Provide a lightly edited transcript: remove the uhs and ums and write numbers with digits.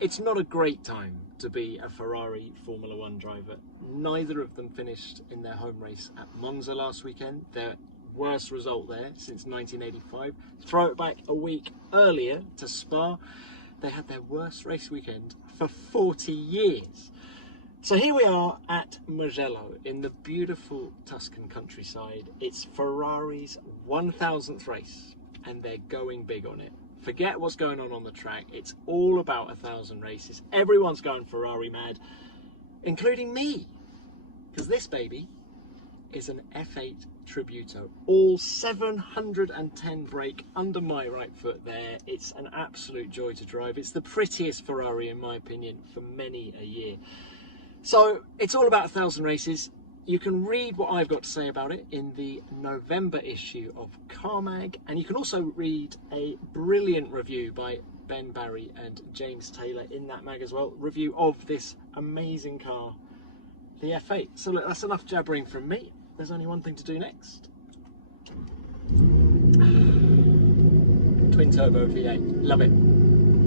It's not a great time to be a Ferrari Formula One driver. Neither of them finished in their home race at Monza last weekend. Their worst result there since 1985. Throw it back a week earlier to Spa. They had their worst race weekend for 40 years. So here we are at Mugello in the beautiful Tuscan countryside. It's Ferrari's 1000th race and they're going big on it. Forget what's going on the track. It's all about 1,000 races. Everyone's going Ferrari mad, including me. Because this baby is an F8 Tributo. All 710 brake under my right foot there. It's an absolute joy to drive. It's the prettiest Ferrari, in my opinion, for many a year. So it's all about 1,000 races. You can read what I've got to say about it in the November issue of Car Mag, and you can also read a brilliant review by Ben Barry and James Taylor in that mag as well. Review of this amazing car, the F8. So look, that's enough jabbering from me. There's only one thing to do next. Twin turbo V8, love it.